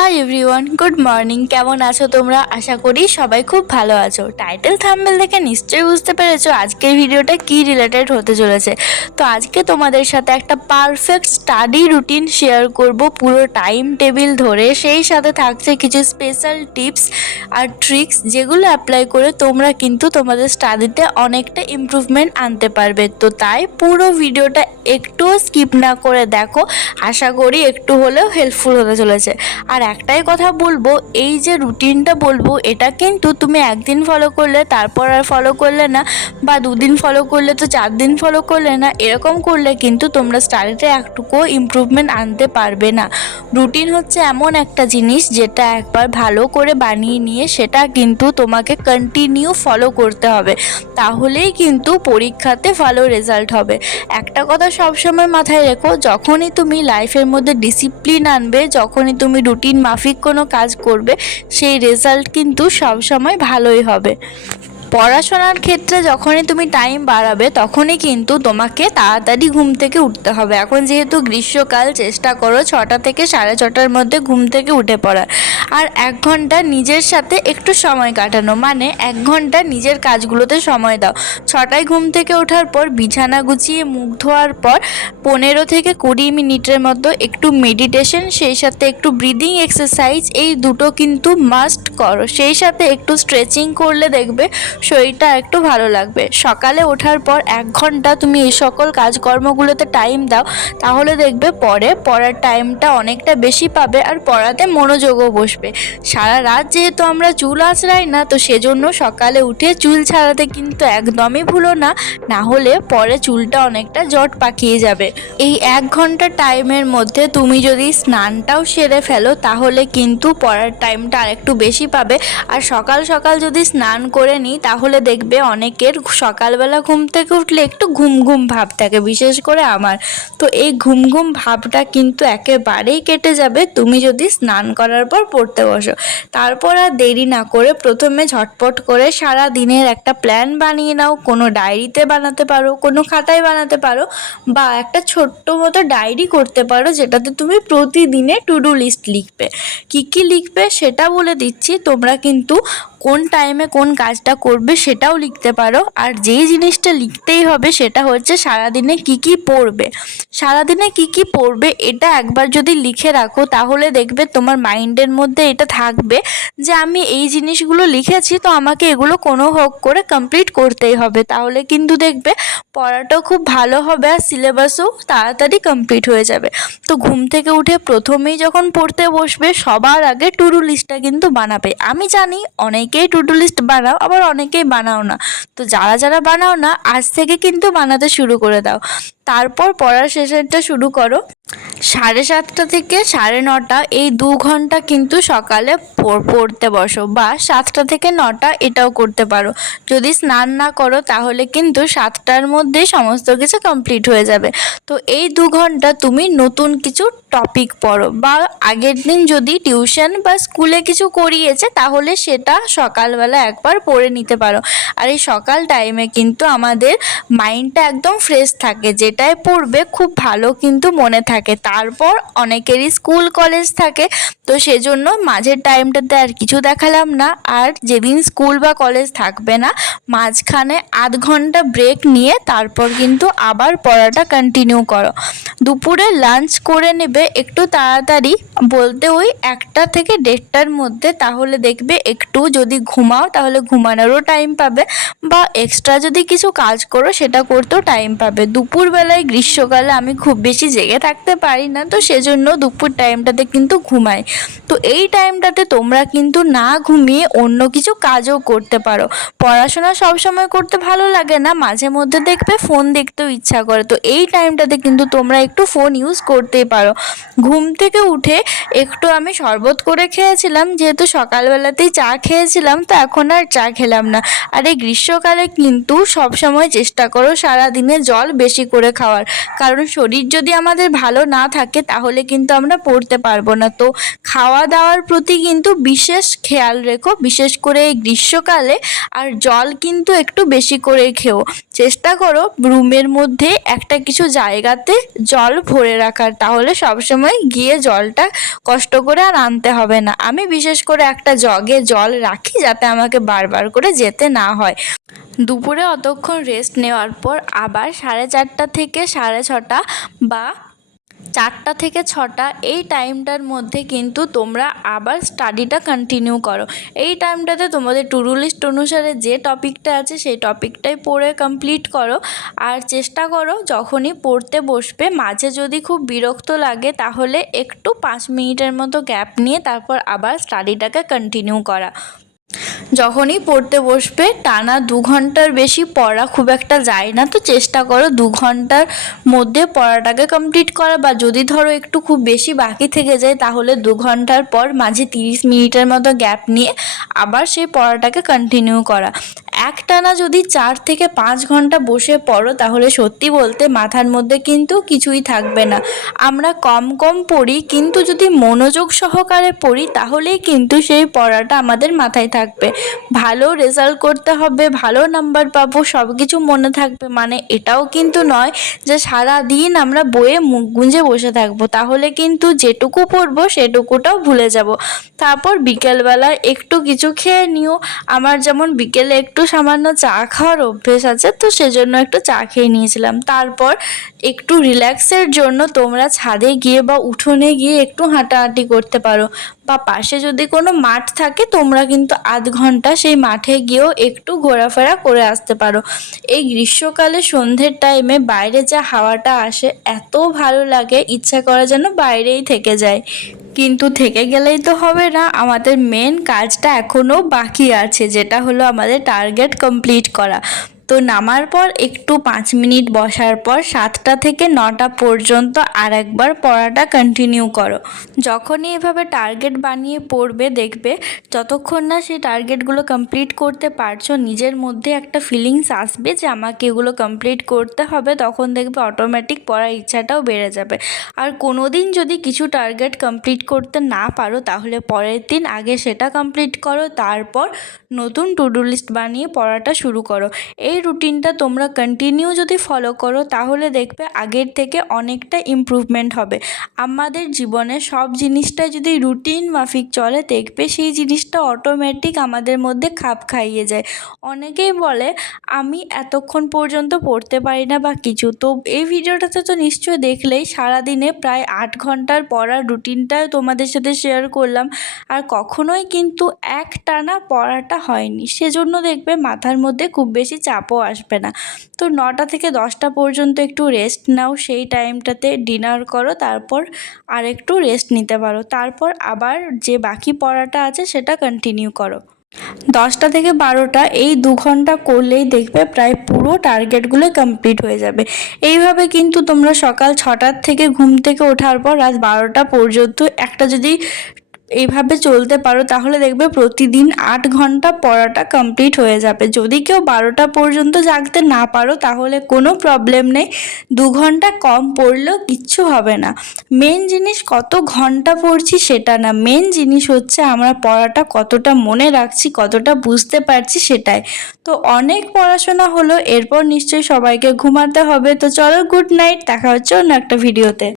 Hi everyone, good morning. কেমন আছো তোমরা? আশা করি সবাই খুব ভালো আছো। টাইটেল থাম্বনেল দেখে নিশ্চয়ই বুঝতে পেরেছো আজকের ভিডিওটা কি রিলেটেড হতে চলেছে। তো আজকে তোমাদের সাথে একটা পারফেক্ট স্টাডি রুটিন শেয়ার করব, পুরো টাইম টেবিল ধরে। সেই সাথে থাকছে কিছু স্পেশাল টিপস আর ট্রিক্স, যেগুলো অ্যাপ্লাই করে তোমরা কিন্তু তোমাদের স্টাডিতে অনেকটা ইমপ্রুভমেন্ট আনতে পারবে। তো তাই পুরো ভিডিওটা একটুও স্কিপ না করে দেখো, আশা করি একটু হলেও হেল্পফুল হতে চলেছে। আর একটাই কথা বলবো, এই যে রুটিনটা বলবো এটা কিন্তু তুমি একদিন ফলো করলে তারপর আর ফলো করলে না, বা দুদিন ফলো করলে তো 4 দিন ফলো করলে না, এরকম করলে কিন্তু তোমরা স্টাডিতে একটুকুও ইমপ্রুভমেন্ট আনতে পারবে না। রুটিন হচ্ছে এমন একটা জিনিস যেটা একবার ভালো করে বানিয়ে নিয়ে সেটা কিন্তু তোমাকে কন্টিনিউ ফলো করতে হবে, তাহলেই কিন্তু পরীক্ষাতে ভালো রেজাল্ট হবে। একটা কথা সবসময় মাথায় রেখো, যখনই তুমি লাইফের মধ্যে ডিসিপ্লিন আনবে, যখনই তুমি রুটিন মাফিক কোনো কাজ করবে, সেই রেজাল্ট কিন্তু সবসময় ভালোই হবে। পড়াশোনার ক্ষেত্রে যখনই তুমি টাইম বাড়াবে তখনই কিন্তু তোমাকে তাড়াতাড়ি ঘুম থেকে উঠতে হবে। এখন যেহেতু গ্রীষ্মকাল, চেষ্টা করো 6টা থেকে 6:30টার মধ্যে ঘুম থেকে উঠে পড়ার। আর 1 ঘন্টা নিজের সাথে একটু সময় কাটানো, মানে 1 ঘন্টা নিজের কাজগুলোতে সময় দাও। 6টায় ঘুম থেকে ওঠার পর বিছানা গুছিয়ে মুখ ধোয়ার পর 15 থেকে 20 মিনিটের মতো একটু মেডিটেশন, সেই সাথে একটু ব্রিদিং এক্সারসাইজ, এই দুটো কিন্তু মাস্ট করো। সেই সাথে একটু স্ট্রেচিং করলে দেখবে শরীরটা একটু ভালো লাগবে। সকালে ওঠার পর 1 ঘন্টা তুমি এই সকল কাজকর্মগুলোতে টাইম দাও, তাহলে দেখবে পরে পড়ার টাইমটা অনেকটা বেশি পাবে আর পড়াতে মনোযোগও বসবে। সারা রাত যেহেতু আমরা চুল আঁচড়াই না, তো সেজন্য সকালে উঠে চুল ছাড়াতে কিন্তু একদমই ভুলো না, না হলে পরে চুলটা অনেকটা জট পাকিয়ে যাবে। এই 1 ঘন্টা টাইমের মধ্যে তুমি যদি স্নানটাও সেরে ফেলো, তাহলে কিন্তু পড়ার টাইমটা আরেকটু বেশি পাবে। আর সকাল সকাল যদি স্নান করে নিই, তাহলে দেখবে অনেকের সকালবেলা ঘুম থেকে উঠলে একটু ঘুম ঘুম ভাব থাকে, বিশেষ করে আমার। তো এই ঘুম ঘুম ভাবটা কিন্তু একেবারেই কেটে যাবে তুমি যদি স্নান করার পর পড়তে বসো। তারপর আর দেরি না করে প্রথমে ঝটপট করে সারা দিনের একটা প্ল্যান বানিয়ে নাও। কোনো ডায়েরিতে বানাতে পারো, কোনো খাতায় বানাতে পারো, বা একটা ছোট্ট মতো ডায়েরি করতে পারো, যেটাতে তুমি প্রতিদিনে টু ডু লিস্ট লিখবে। কী লিখবে সেটা বলে দিচ্ছি, তোমরা কিন্তু কোন টাইমে কোন কাজটা করবে সেটাও লিখতে পারো। আর যেই জিনিসটা লিখতেই হবে সেটা হচ্ছে সারাদিনে কি পড়বে। সারাদিনে কি পড়বে এটা একবার যদি লিখে রাখো, তাহলে দেখবে তোমার মাইন্ডের মধ্যে এটা থাকবে যে আমি এই জিনিসগুলো লিখেছি, তো আমাকে এগুলো কোনো হোক করে কমপ্লিট করতেই হবে। তাহলে কিন্তু দেখবে পড়াটাও খুব ভালো হবে আর সিলেবাসও তাড়াতাড়ি কমপ্লিট হয়ে যাবে। তো ঘুম থেকে উঠে প্রথমেই যখন পড়তে বসবে, সবার আগে টু ডু লিস্টটা কিন্তু বানাবে। আমি জানি অনেকেই টু ডু লিস্ট বানাও, আবার অনেকেই বানাও না। তো যারা বানাও না, আজ থেকে কিন্তু বানাতে শুরু করে দাও। তারপর পড়ার সেশনটা শুরু করো 7:30 থেকে 9:30, এই 2 ঘন্টা কিন্তু সকালে পড়তে বসো, বা 7টা থেকে 9টা এটাও করতে পারো। যদি স্নান না করো তাহলে কিন্তু 7টার মধ্যেই সমস্ত কিছু কমপ্লিট হয়ে যাবে। তো এই 2 ঘন্টা তুমি নতুন কিছু টপিক পড়ো, বা আগের দিন যদি টিউশন বা স্কুলে কিছু করিয়েছে তাহলে সেটা সকালবেলা একবার পড়ে নিতে পারো। আর এই সকাল টাইমে কিন্তু আমাদের মাইন্ডটা একদম ফ্রেশ থাকে, যেটাই পড়বে খুব ভালো কিন্তু মনে থাকে। তারপর অনেকেরই স্কুল কলেজ থাকে, তো সেজন্য মাঝের টাইমটাতে আর কিছু দেখালাম না। আর যেদিন স্কুল বা কলেজ থাকবে না, মাঝখানে আধ ঘন্টা ব্রেক নিয়ে তারপর কিন্তু আবার পড়াটা কন্টিনিউ করো। দুপুরে লাঞ্চ করে নেবে একটু তাড়াতাড়ি, বলতে ওই 1টা থেকে 1:30টার মধ্যে। তাহলে দেখবে একটু যদি ঘুমাও তাহলে ঘুমানোরও টাইম পাবে, বা এক্সট্রা যদি কিছু কাজ করো সেটা করতেও টাইম পাবে। দুপুরবেলায় গ্রীষ্মকালে আমি খুব বেশি জেগে থাকতে পারি না, তো সেজন্য দুপুর টাইমটাতে কিন্তু ঘুমাই। তো এই টাইমটাতে তোমরা কিন্তু না ঘুমিয়ে অন্য কিছু কাজও করতে পারো। পড়াশোনা সবসময় করতে ভালো লাগে না, মাঝে মধ্যে দেখবে ফোন দেখতেও ইচ্ছা করে, তো এই টাইমটাতে কিন্তু তোমরা একটু ফোন ইউজ করতেই পারো। ঘুম থেকে উঠে একটু আমি শরবত করে খেয়েছিলাম, যেহেতু সকালবেলাতেই চা খেয়েছিলাম, তো এখন আর চা খেলাম না। আর এই গ্রীষ্মকালে কিন্তু সবসময় চেষ্টা করো সারাদিনে জল বেশি করে খাওয়ার, কারণ শরীর যদি আমাদের ভালো না থাকে তাহলে কিন্তু আমরা পড়তে পারবো না। তো খাওয়া দাওয়ার প্রতি কিন্তু বিশেষ খেয়াল রেখো, বিশেষ করে এই গ্রীষ্মকালে। আর জল কিন্তু একটু বেশি করে খেও, চেষ্টা করো রুমের মধ্যে একটা কিছু জায়গাতে জল ভরে রাখার, তাহলে সবসময় গিয়ে জলটা কষ্ট করে আর আনতে হবে না। আমি বিশেষ করে একটা জগে জল রাখি যাতে আমাকে বারবার করে যেতে না হয়। দুপুরে অতক্ষণ রেস্ট নেওয়ার পর আবার 4:30 থেকে 6:30 বা 4টা থেকে 6টা এই টাইমটার মধ্যে কিন্তু তোমরা আবার স্টাডিটা কন্টিনিউ করো। এই টাইমটাতে তোমাদের টু ডু লিস্ট অনুসারে যে টপিকটা আছে সেই টপিকটাই পড়ে কমপ্লিট করো। আর চেষ্টা করো যখনই পড়তে বসবে মাঝে যদি খুব বিরক্ত লাগে তাহলে একটু 5 মিনিটের মতো গ্যাপ নিয়ে তারপর আবার স্টাডিটাকে কন্টিনিউ করা। যখনই পড়তে বসবে টানা 2 ঘন্টার বেশি পড়া খুব একটা যায় না, তো চেষ্টা করো 2 ঘন্টার মধ্যে পড়াটাকে কমপ্লিট করা। বা যদি ধরো একটু খুব বেশি বাকি থেকে যায় তাহলে 2 ঘন্টার পর মাঝে 30 মিনিটের মতো গ্যাপ নিয়ে আবার সেই পড়াটাকে কন্টিনিউ করা। একটানা যদি 4 থেকে 5 ঘন্টা বসে পড়ো তাহলে সত্যি বলতে মাথার মধ্যে কিন্তু কিছুই থাকবে না। আমরা কম পড়ি, কিন্তু যদি মনোযোগ সহকারে পড়ি তাহলেই কিন্তু সেই পড়াটা আমাদের মাথায় থাকবে। ভালো রেজাল্ট করতে হবে, ভালো নাম্বার পাবো, সব কিছু মনে থাকবে মানে এটাও কিন্তু নয় যে সারা দিন আমরা বইয়ে মুখ গুঁজে বসে থাকবো, তাহলে কিন্তু যেটুকু পড়বো সেটুকুটাও ভুলে যাব। তারপর বিকেলবেলা একটু কিছু খেয়ে নিও। আমার যেমন বিকেলে একটু সামান্য চা খাওয়ার অভ্যেস আছে, তো সেজন্য একটু চা খেয়ে নিয়েছিলাম। তারপর একটু রিল্যাক্সের জন্য তোমরা ছাদে গিয়ে বা উঠোনে গিয়ে একটু হাঁটাহাঁটি করতে পারো, বা পাশে যদি কোনো মাঠ থাকে তোমরা কিন্তু আধ ঘন্টা সেই মাঠে গিয়েও একটু ঘোরাফেরা করে আসতে পারো। এই গ্রীষ্মকালে সন্ধ্যের টাইমে বাইরে যা হাওয়াটা আসে এত ভালো লাগে, ইচ্ছা করে যেন বাইরেই থেকে যায়। কিন্তু থেকে গেলেই তো হবে না, আমাদের মেন কাজটা এখনও বাকি আছে, যেটা হলো আমাদের টার্গেট কমপ্লিট করা। তো নামার পর একটু 5 মিনিট বসার পর 7টা থেকে 9টা পর্যন্ত আর একবার পড়াটা কন্টিনিউ করো। যখনই এভাবে টার্গেট বানিয়ে পড়বে দেখবে যতক্ষণ না সেই টার্গেটগুলো কমপ্লিট করতে পারছো নিজের মধ্যে একটা ফিলিংস আসবে যে আমাকে এগুলো কমপ্লিট করতে হবে, তখন দেখবে অটোমেটিক পড়ার ইচ্ছাটাও বেড়ে যাবে। আর কোনো দিন যদি কিছু টার্গেট কমপ্লিট করতে না পারো তাহলে পরের দিন আগে সেটা কমপ্লিট করো, তারপর নতুন টু ডু লিস্ট বানিয়ে পড়াটা শুরু করো। এই রুটিনটা তোমরা কন্টিনিউ যদি ফলো করো তাহলে দেখবে আগের থেকে অনেকটা ইমপ্রুভমেন্ট হবে। আমাদের জীবনে সব জিনিসটা যদি রুটিন মাফিক চলে দেখবে সেই জিনিসটা অটোমেটিক আমাদের মধ্যে খাপ খাইয়ে যায়। অনেকেই বলে আমি এতক্ষণ পর্যন্ত পড়তে পারি না বা কিছু, তো এই ভিডিওটাতে তো নিশ্চয়ই দেখলেই সারাদিনে প্রায় 8 ঘন্টার পড়ার রুটিনটাও তোমাদের সাথে শেয়ার করলাম। আর কখনোই কিন্তু একটানা পড়াটা হয়নি, সেজন্য দেখবে মাথার মধ্যে খুব বেশি চাপও আসবে না। তো 9টা থেকে 10টা পর্যন্ত একটু রেস্ট নাও, সেই টাইমটাতে ডিনার করো, তারপর আর একটু রেস্ট নিতে পারো, তারপর আবার যে বাকি পড়াটা আছে সেটা কন্টিনিউ করো। 10টা থেকে 12টা এই 2 ঘন্টা করলেই দেখবে প্রায় পুরো টার্গেটগুলো কমপ্লিট হয়ে যাবে। এইভাবে কিন্তু তোমরা সকাল 6টার থেকে ঘুম থেকে ওঠার পর রাত 12টা পর্যন্ত একটা যদি এইভাবে চলতে পারো তাহলে দেখবে প্রতিদিন 8 ঘন্টা পড়াটা কমপ্লিট হয়ে যাবে। যদি কেউ 12টা পর্যন্ত জাগতে না পারো তাহলে কোনো প্রবলেম নেই, 2 ঘন্টা কম পড়লেও কিচ্ছু হবে না। মেন জিনিস কত ঘন্টা পড়ছি সেটা না, মেন জিনিস হচ্ছে আমরা পড়াটা কতটা মনে রাখছি, কতটা বুঝতে পারছি সেটাই। তো অনেক পড়াশোনা হলো, এরপর নিশ্চয়ই সবাইকে ঘুমাতে হবে। তো চলো, গুড নাইট, দেখা হচ্ছে অন্য একটা ভিডিওতে।